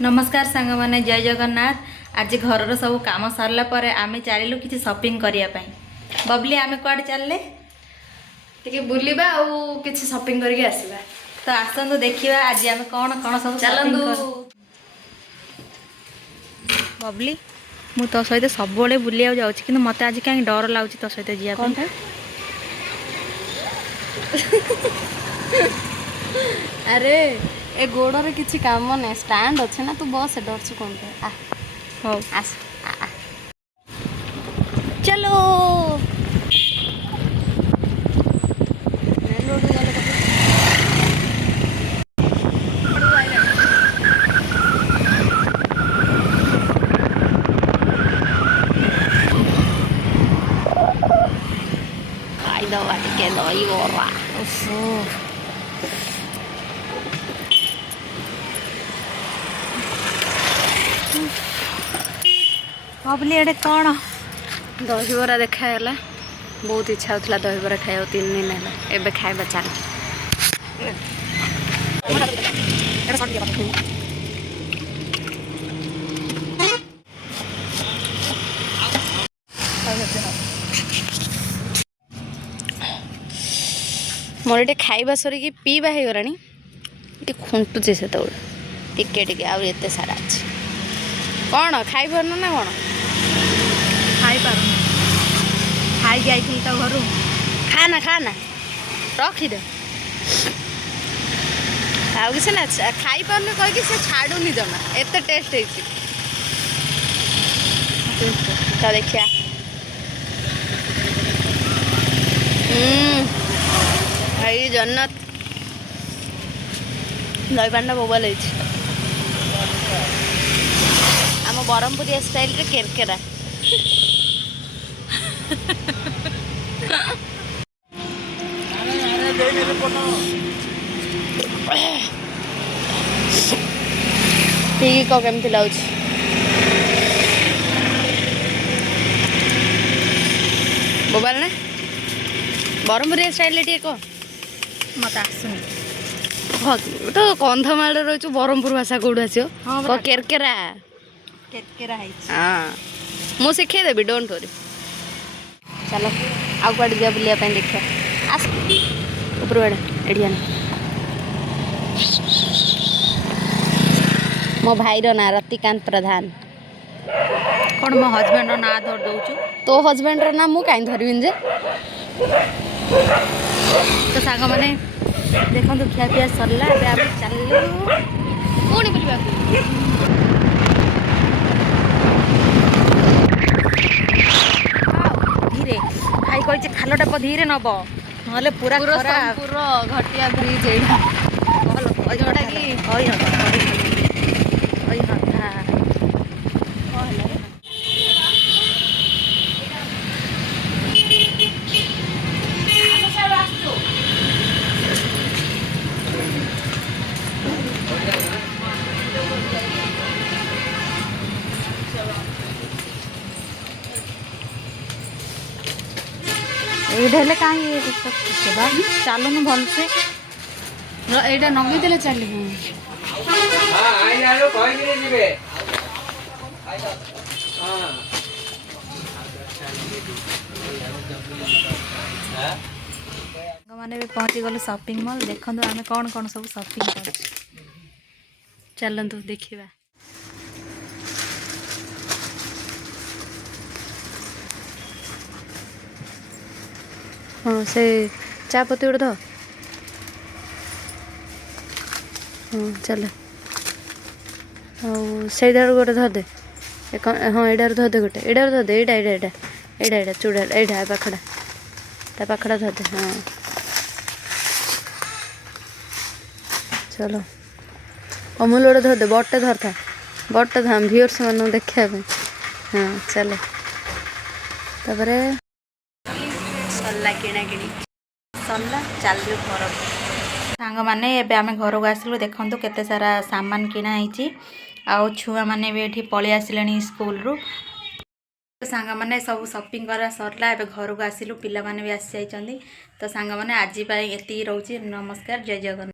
नमस्कार सांग माने जय जगन्नाथ। आज घर सब काम सरला पर आमे चलू कि शॉपिंग करने। बबली आमे कुआडे चलले टिके बुलिबा आउ किछि शॉपिंग करके आसीबा। तो आसंतु देखिबा आज आमे कौन कौन सब चलंदु। बबली मु तो सहित सब बड़े बुलिया जाउछि किंतु मते आज कहीं डर लाउछि तो सहित जिया कोन था अरे ए गोड़े किछि काम नै स्टैंड अछि ना तू बस डर छु कोन पे आ हो आस आ चलो मेन रोड गले कते आई दवा टिके दई बोरा ओफो बबली एडे कौन दहीबरा देखाला बहुत इच्छा होता दहीबरा खाया 3 दिन है एबे खाइबा चल मोर ये खाइबा सरिकी पीवा हो गलानी ये खुंटुचे से टिके टिके आउ एते सारा अच्छे कौन खाई पारन ना कौन खाई पार खाई जाइए तो घर खाना खाना रखीदे आउ किसी ना खाई पारन कहीकि से छाड़ूनी जमा एत टेस्ट तो देखिया भाई जन्नत दही पानी बोबल आम बरहमपुरिया स्टाइल रे केरकेरा ठीक केमती लगुच बोबाल ना बरहमपुरिया स्टाइल टे कह मत आसुनी तो कंधमाल रही बरहमपुर भाषा कौट आस केरकेरा केरकेरा हाँ मु शिखे देवी डोंट वरी चलो आउ कड़े जा बुलिया देखिए आस ऊपर आड़े एडिया मो भाईर ना रतिकांत प्रधान कौन मो हजबैंड ना धर दौचु तो हजबैंड ना मु कहीं धरबी जे तो सांग मैंने देखो तो खिया पिया सरला आम चलू पुणी बुलवा धीरे भाई कही खालटा धीरे नब ना पूरा घटिया ब्रिज जोटा कि ये कहीं चलुन भल से एटा नगे देले चल मैंने भी पहुँची गलु शॉपिंग मॉल देखो आम कौन कौन सब शॉपिंग कर चलतु देखा हाँ से चा पत्ती गोटे ध हाँ चल से गोटे धदे हाँ एडार धदे गोटे एडार धदे एडा एडा एडा एडा एडा चूड़ा एडा पाखड़ा ता पाखड़ा धदे हाँ चलो अमूल गोटे धदे बटे धरता बटे धा व्यूअर्स मान देखा हाँ चलो तापर सरला किणा किणी सरला चल घर सांग मैंने एबे आम घर को आसलु देखु केते सारा सामान किना होती आउ छुआ मैंने भी ये पलि आसिले स्कूल रु सांग मैंने सब शॉपिंग करा सरला एबे घर को आसिलु पिला माने भी आसी जाइछन्ती तो सांग मैंने आज एति रोचे नमस्कार जय जगन्नाथ।